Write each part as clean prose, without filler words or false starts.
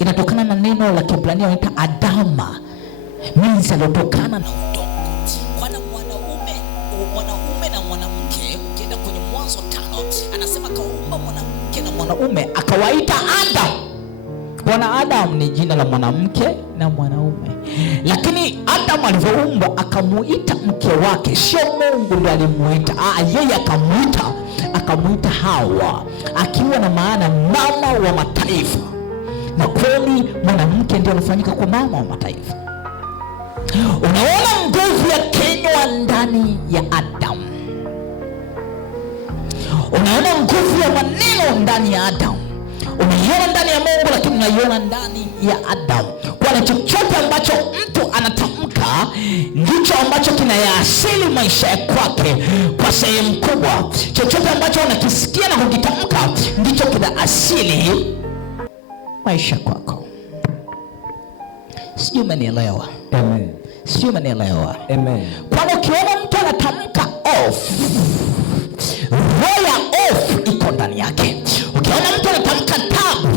inatokana na neno la Kiebrania wanaita Adama, means alotokana na udongo. Kwana mwanaume na mwanamke, ukienda kwenye Mwanzo 5 anasema kaumba mwanamke na mwanaume akawaita Adam. Bwana Adam ni jina la mwanamke na mwanaume, lakini Adam alivyoumbwa akamuita mke wake, sio Mungu ndiye alimuita, yeye akamuita Hawa, akiwa na maana mama wa mataifa. Na kweli mwanamke ndiye anafanyika kwa mama wa mataifa. Unaona nguvu ya kinywa ndani ya Adam, unaona nguvu ya maneno ndani ya Adam, unaiona ndani ya Mungu, lakini unaiona ndani ya Adam. Kwa chochote ambacho mtu anatamka ndicho ambacho kinayaasili maisha ya kwake kwa sehemu kubwa. Chochote ambacho unakisikia na kukitamka ndicho kinaasili maisha kwako. Sijui umenielewa? Amen. Sijui umenielewa? Amen. Kwa ukiona mtu anatamka off, roho ya off iko ndani yake. Ukiona mtu anatamka tabu,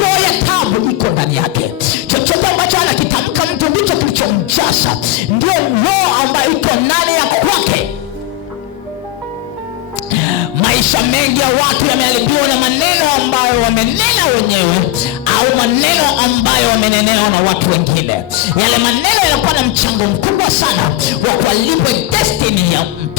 roho ya tabu iko ndani yake. Chochote ambacho anakitamka mtu ndicho kilichomjasa, ndio roho ambayo iko ndani ya kwake. Maisha mengi ya watu yameharibiwa na maneno ambayo wamenena wenyewe au maneno ambayo wamenenewa na watu wengine. Yale maneno yanakuwa na mchango mkubwa sana wa kuharibu destiny ya mtu.